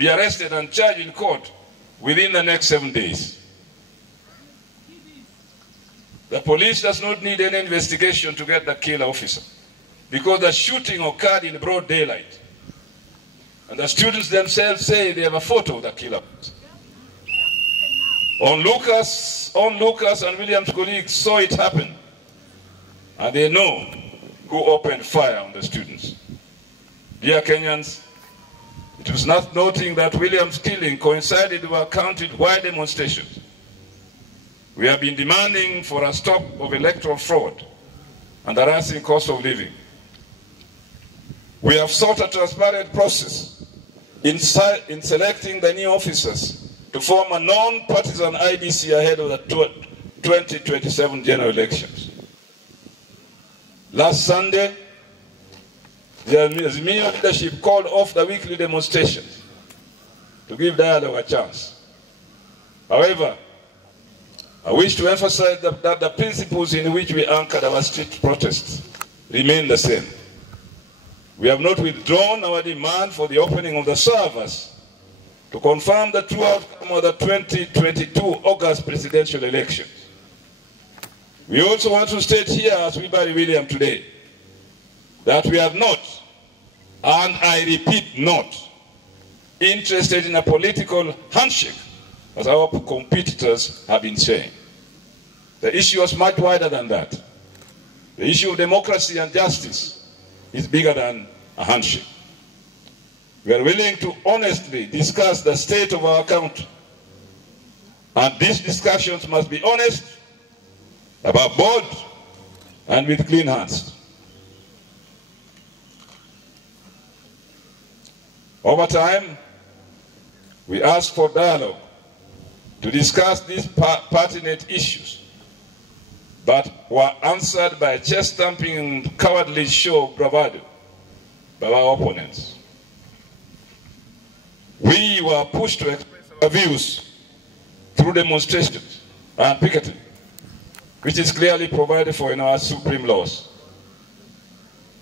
be arrested and charged in court within the next 7 days. The police does not need any investigation to get the killer officer, because the shooting occurred in broad daylight. And the students themselves say they have a photo of the killer. Onlookers and William's colleagues saw it happen, and they know who opened fire on the students. Dear Kenyans, it was not noting that William's killing coincided with our county-wide demonstrations. We have been demanding for a stop of electoral fraud and the rising cost of living. We have sought a transparent process in selecting the new officers to form a non-partisan IBC ahead of the 2027 general elections. Last Sunday, the Azimio leadership called off the weekly demonstrations to give dialogue a chance. However, I wish to emphasize that the principles in which we anchored our street protests remain the same. We have not withdrawn our demand for the opening of the servers to confirm the true outcome of the 2022 August presidential elections. We also want to state here, as we bury William today, that we are not, and I repeat not, interested in a political handshake, as our competitors have been saying. The issue is much wider than that. The issue of democracy and justice is bigger than a handshake. We are willing to honestly discuss the state of our country, and these discussions must be honest, above board, and with clean hands. Over time, we asked for dialogue to discuss these pertinent issues, but were answered by a chest-thumping and cowardly show of bravado by our opponents. We were pushed to express our views through demonstrations and picketing, which is clearly provided for in our supreme laws.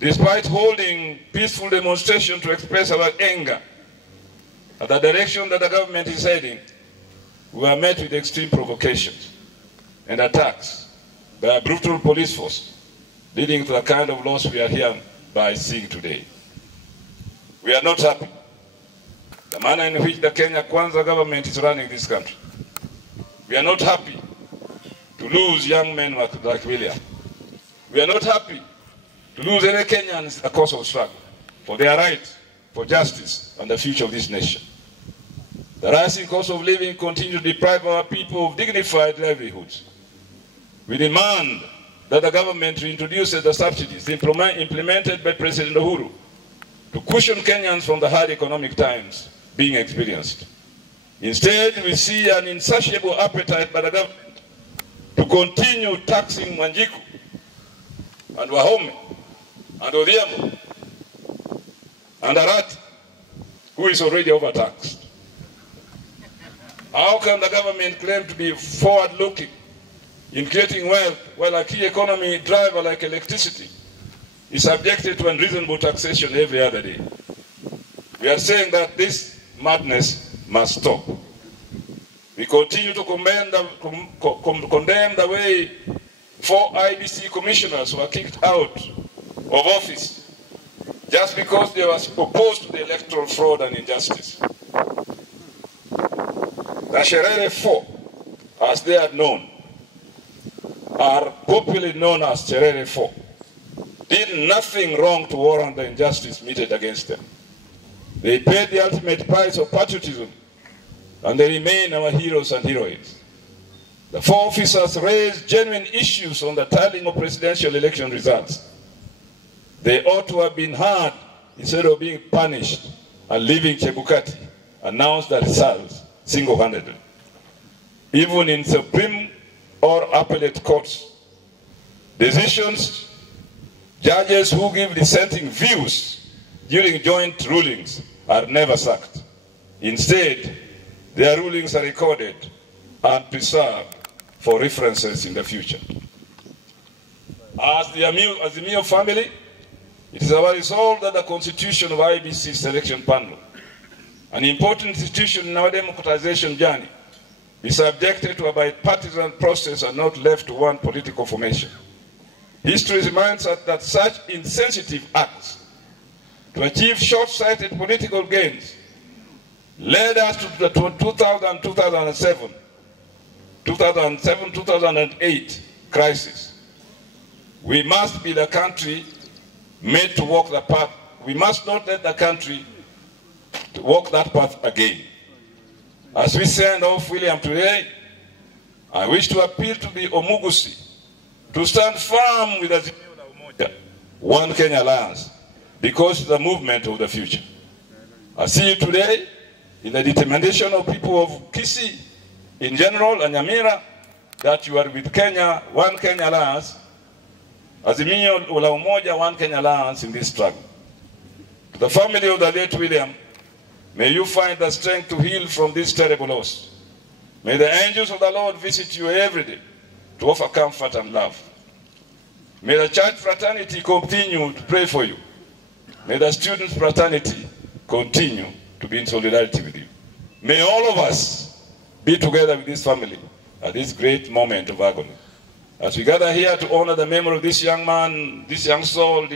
Despite holding peaceful demonstrations to express our anger at the direction that the government is heading, we were met with extreme provocations and attacks by a brutal police force, leading to the kind of loss we are hereby seeing today. We are not happy the manner in which the Kenya Kwanza government is running this country. We are not happy to lose young men like William. We are not happy to lose any Kenyans a cause of struggle for their right, for justice, and the future of this nation. The rising cost of living continues to deprive our people of dignified livelihoods. We demand that the government reintroduces the subsidies implemented by President Uhuru to cushion Kenyans from the hard economic times being experienced. Instead, we see an insatiable appetite by the government to continue taxing Wanjiku and Wahome and Odhiambo and Arati, who is already overtaxed. How can the government claim to be forward-looking in creating wealth while a key economy driver like electricity is subjected to unreasonable taxation every other day? We are saying that this madness must stop. We continue to condemn the way 4 IBC commissioners were kicked out of office just because they were opposed to the electoral fraud and injustice. The Sherere 4, as they are known, are popularly known as Sherere 4, did nothing wrong to warrant the injustice meted against them. They paid the ultimate price of patriotism, and they remain our heroes and heroines. The 4 officers raised genuine issues on the tallying of presidential election results. They ought to have been heard instead of being punished and leaving Chebukati announce the results single-handedly. Even in Supreme or appellate courts, decisions, judges who give dissenting views during joint rulings are never sacked. Instead, their rulings are recorded and preserved for references in the future. As the Azimio family, it is our resolve that the constitution of IBC selection panel an important institution in our democratization journey, be subjected to a bipartisan process and not left to one political formation. History reminds us that such insensitive acts to achieve short-sighted political gains led us to the 2007-2008 crisis. We must be the country made to walk the path. We must not let the country to walk that path again. As we send off William today, I wish to appeal to the Omugusi to stand firm with us, One Kenya Alliance, because it's the movement of the future. I see you today in the determination of people of Kisii in general and Nyamira that you are with Kenya, One Kenya Alliance, Azimio la Umoja, One Kenya Alliance in this struggle. To the family of the late William, may you find the strength to heal from this terrible loss. May the angels of the Lord visit you every day to offer comfort and love. May the church fraternity continue to pray for you. May the students' fraternity continue to be in solidarity with you. May all of us be together with this family at this great moment of agony. As we gather here to honor the memory of this young man, this young soul,